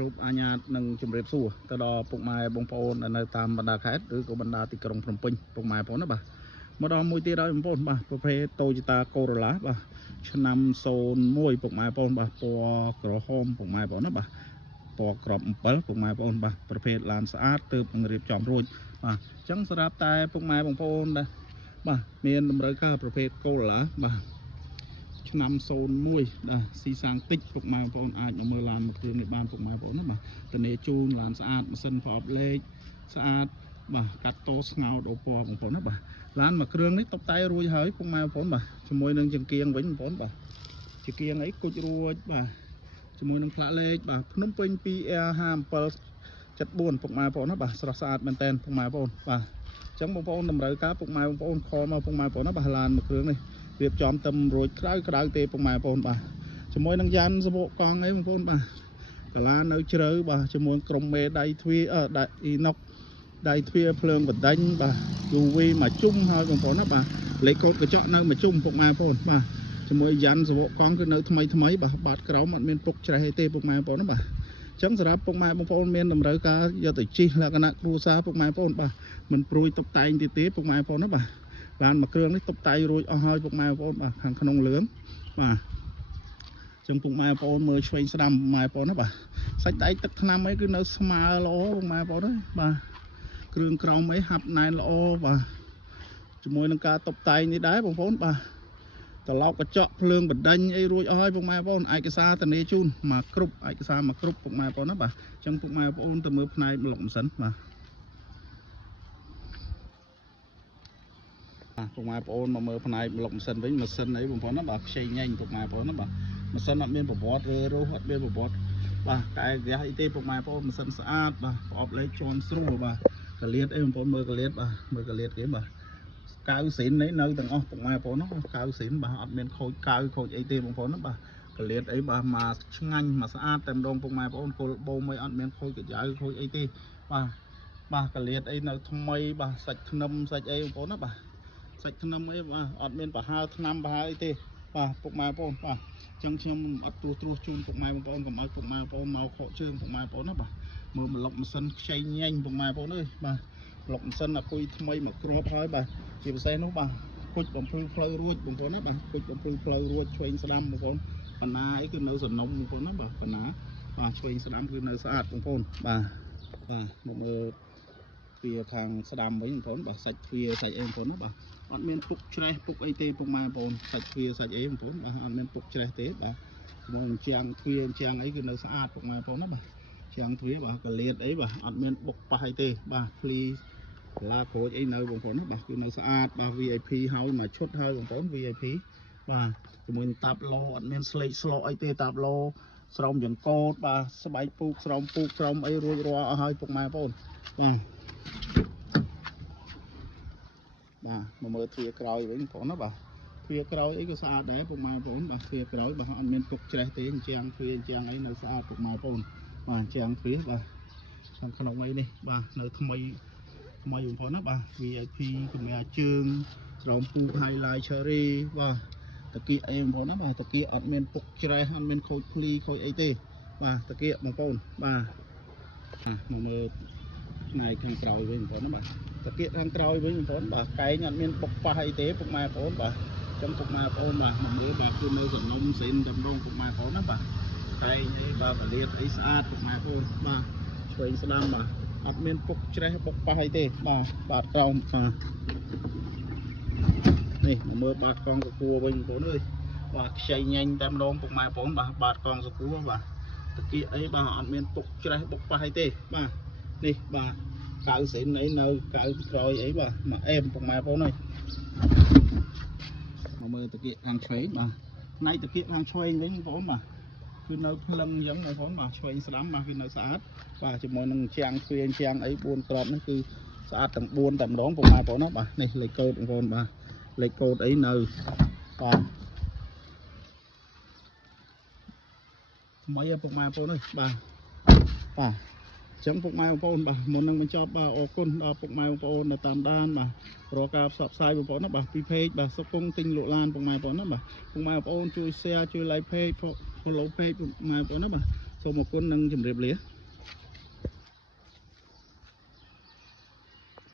រូបអាញានឹងជំរាបសួរទៅដល់ពុកម៉ែបងប្អូននៅតាមបណ្ដាខេត្តឬក៏បណ្ដាទីក្រុងភ្នំពេញពុកម៉ែបងប្អូនណាបាទមកដល់មួយទៀតហើយបងប្អូនបាទប្រភេទ Toyota Corolla បាទឆ្នាំ01ពុកម៉ែបងប្អូនបាទពណ៌ក្រហមពុកម៉ែបងប្អូនណាបាទពណ៌ក្រប7ពុកម៉ែបងប្អូនបាទប្រភេទឡានស្អាតទើបនឹងរៀបចំរួចបាទអញ្ចឹងសម្រាប់តែពុកម៉ែបងប្អូនដែរបាទមានតម្រូវការប្រភេទ Corolla បាទឆ្នាំ01បាទស៊ីសាំងតិចពុកម៉ែបងប្អូនអាចមកមើលឡានមួយគ្រឿងនេះបានពុកម៉ែបងប្អូនណាបាទធានាជូនឡានស្អាតម៉ាស៊ីនប្រអប់លេខស្អាតបាទកាត់តស្ងោតអូពណ៌បងប្អូនណាបាទឡានមួយគ្រឿងនេះតុបតែងរួចហើយពុកម៉ែបងប្អូនបាទជាមួយនឹងចង្គៀងវិញបងប្អូនបាទចង្គៀងអីគុជរួចបាទជាមួយនឹងផ្លាកលេខបាទភ្នំពេញ 2R5774 ពុកម៉ែបងប្អូនណាបាទស្រស់ស្អាតមែនតើពុកម៉ែបងប្អូនបាទអញ្ចឹងបងប្អូនតម្រូវការពុកម៉ែបងប្អូនខលមកពុកម៉ែបងប្អូនណាបាទឡានមួយគ្រឿងនេះរៀបចំទៅរួចក្តៅទេពុកម៉ែបងប្អូនបាទជាមួយនឹងយ៉ាន់សបកកង់អីបងប្អូនបាទកាឡានៅជ្រៅបាទជាមួយក្រុមមេដៃទ្វាដៃអ៊ីណុកដៃទ្វាភ្លើងបណ្ដាញបាទ UV មកជុំហើយបងប្អូនណាបាទលេខកូដកញ្ចក់នៅមកជុំពុកម៉ែបងប្អូនបាទជាមួយយ៉ាន់សបកកង់គឺនៅថ្មីបាទបាត់ក្រោមអត់មានពុកច្រេះទេពុកម៉ែបងប្អូនណាបាទអញ្ចឹងសម្រាប់ពុកម៉ែបងប្អូនមានតម្រូវការយកទៅជិះលក្ខណៈគ្រួសារពុកម៉ែបងប្អូនបាទមិនព្រួយតុបតែងទេពុកម៉ែបងប្អូនណាបាទឡានមួយគ្រឿងនេះតុបតែងរួចអស់ហើយពុកម៉ែបងប្អូនបាទខាងក្នុងលឿងបាទចឹងពុកម៉ែបងប្អូនមើលឆ្វេងស្ដាំពុកម៉ែបងប្អូនណាបាទសាច់ដែកទឹកថ្នាំអីគឺនៅស្មើល្អពុកម៉ែបងប្អូនណាបាទគ្រឿងក្រោមអីហាប់ណែនល្អបាទជាមួយនឹងការតុបតែងនេះដែរបងប្អូនបាទត្រឡោកកញ្ចក់ភ្លើងបណ្ដាញអីរួចអស់ហើយពុកម៉ែបងប្អូនឯកសារធានាជូនមកគ្រប់ឯកសារមកគ្រប់ពុកម៉ែបងប្អូនណាបាទចឹងពុកម៉ែបងប្អូនទៅមើលផ្នែកម្លឹកម៉ាស៊ីនបាទពុកម៉ែបងប្អូនមកមើលផ្នែកម្លឹកម៉ាស៊ីនវិញម៉ាស៊ីនអីបងប្អូនណាបាទខ្ចីញែងពុកម៉ែបងប្អូនណាបាទម៉ាស៊ីនអត់មានប្រវត្តិរេរោសអត់មានប្រវត្តិបាទកែហ្គាសអីទេពុកម៉ែបងប្អូនម៉ាស៊ីនស្អាតបាទប្រអប់លេខជាន់ស្រួលបាទកលៀតអីបងប្អូនមើលកលៀតបាទមើលកលៀតគេបាទកៅស៊ីននេះនៅទាំងអស់ពុកម៉ែបងប្អូនណាកៅស៊ីនបាទអត់មានខូចកៅខូចអីទេបងប្អូនណាបាទកលៀតអីបាទមកឆ្ងាញ់មកស្អាតតែម្ដងពុកម៉ែបងប្អូនគល់បូមអីអត់មានខូចកញ្ចៅខូចអីទេបាទកលៀតអីនៅថ្មីបាទសាច់ធ្នឹមសាច់អីបងប្អូនណាបាទសាច់ធ្នឹមអីបាទអត់មានប្រហើរថ្នាំប្រហើរអីទេបាទពុកម៉ែបងប្អូនបាទអញ្ចឹងខ្ញុំអត់ត្រួសជូនពុកម៉ែបងប្អូនកុំឲ្យពុកម៉ែបងប្អូនមកខកជើងពុកម៉ែបងប្អូនណាបាទមើលម្លប់ម៉ាស៊ីនខ្ចីញែងពុកម៉ែបងប្អូនអើយបាទម្លប់ម៉ាស៊ីនអាគុយថ្មីមកគ្រាប់ហើយបាទជាពិសេសនោះបាទគុជបំភ្លឺផ្លូវរួចបងប្អូនណាបាទគុជបំភ្លឺផ្លូវរួចឆ្វេងស្ដាំបងប្អូនបណ្ណាអីគឺនៅសំណុំបងប្អូនណាបាទបណ្ណាបាទឆ្វេងស្ដាំគឺនៅស្អាតបងប្អូនបាទមកមើលទ្វាខាងស្ដាំវិញបងប្អូនបាទសាច់ទ្វាសាច់អីបងប្អូនណាបាទអត់មានពុកច្រេះពុកអីទេពុកម៉ែបងប្អូនសាច់ទ្វាសាច់អីបងប្អូនបាទអត់មានពុកច្រេះទេបាទជាមួយនឹងជាងទ្វាជាងអីគឺនៅស្អាតពុកម៉ែបងប្អូនណាបាទជាងទ្វាបាទកលៀតអីបាទអត់មានបុកប៉ះអីទេបាទភ្លីកាឡាក្រូចអីនៅបងប្អូនណាបាទគឺនៅស្អាតបាទ VIP ហើយមកឈុតហើយបងប្អូន VIP បាទជាមួយនឹងតាប់ឡូអត់មានស្លេកស្លកអីទេតាប់ឡូស្រោមចង្កូតបាទស្បែកពូកស្រោមពូកស្រោមអីរួចរាល់អស់ហើយពុកម៉ែបងប្អូនបាទមកមើលទ្វាក្រោយវិញបងប្អូនណាបាទទ្វាក្រោយអីក៏ស្អាតដែរពុកម៉ែបងប្អូនបាទទ្វាក្រោយបាទអត់មានពុកច្រេះទេអញ្ចឹងទ្វាអញ្ចឹងអីនៅស្អាតពុកម៉ែបងប្អូនបាទអញ្ចឹងទ្វាបាទក្នុងអីនេះបាទនៅថ្មីបងប្អូនណាបាទ VIP កម្រាលជើងស្រោមពូក highlight cherry បាទតាគៀកអីបងប្អូនណាបាទតាគៀកអត់មានពុកច្រេះអត់មានខូចភ្លីខូចអីទេបាទតាគៀកបងប្អូនបាទមកមើលផ្នែកខាងក្រោយវិញបងប្អូនណាបាទតាគៀកខាងក្រោយវិញបងប្អូនបាទកែងអត់មានពុកប៉ះអីទេពុកម៉ែបងប្អូនបាទចឹងពុកម៉ែបងប្អូនបាទមកមើលបាទគឺនៅសំណុំស្រីតែម្ដងពុកម៉ែបងប្អូនណាបាទកែងអីបាទកលៀតអីស្អាតពុកម៉ែបងប្អូនបាទឆ្វេងស្ដាំបាទអត់មានពុកច្រេះពុកប៉ះអីទេបាទក្រោមបាទនេះមកមើលបាតកង់សកួរវិញបងប្អូនអើយបាទខ្ចីញែងតែម្ដងពុកម៉ែបងប្អូនបាទបាតកង់សកួរបាទតាគៀកអីបាទអត់មានពុកច្រេះពុកប៉ះអីទេបាទនេះបាទកៅសិនអីនៅកៅក្រោយអីបាទមកអេមពុកម៉ែបងប្អូនអើយមកមើលតាគៀកខាងឆ្វេងបាទផ្នែកតាគៀកខាងឆ្វេងវិញបងប្អូនបាទគឺនៅភ្លឹងអញ្ចឹងបងប្អូនបាទឆ្វេងស្ដាំបាទគឺនៅស្អាតបាទជាមួយនឹងជាងទ្វាជាងអី4ក្របនេះគឺស្អាតទាំង4តែម្ដងពុកម៉ែបងប្អូនណាបាទនេះលេខកូដបងប្អូនបាទលេខកូដអីនៅបាទថ្មីពុកម៉ែបងប្អូនអើយបាទអញ្ចឹងពុកម៉ែបងប្អូនបាទមុននឹងបញ្ចប់បាទអរគុណដល់ពុកម៉ែបងប្អូននៅតាមដានបាទរកការផ្សព្វផ្សាយបងប្អូនណាបាទពី page បាទសុខគង់ទិញលក់ឡានពុកម៉ែបងប្អូនណាបាទពុកម៉ែបងប្អូនជួយ share ជួយ like page follow page ពុកម៉ែបងប្អូនណាបាទ សូមអរគុណនិងជម្រាបលា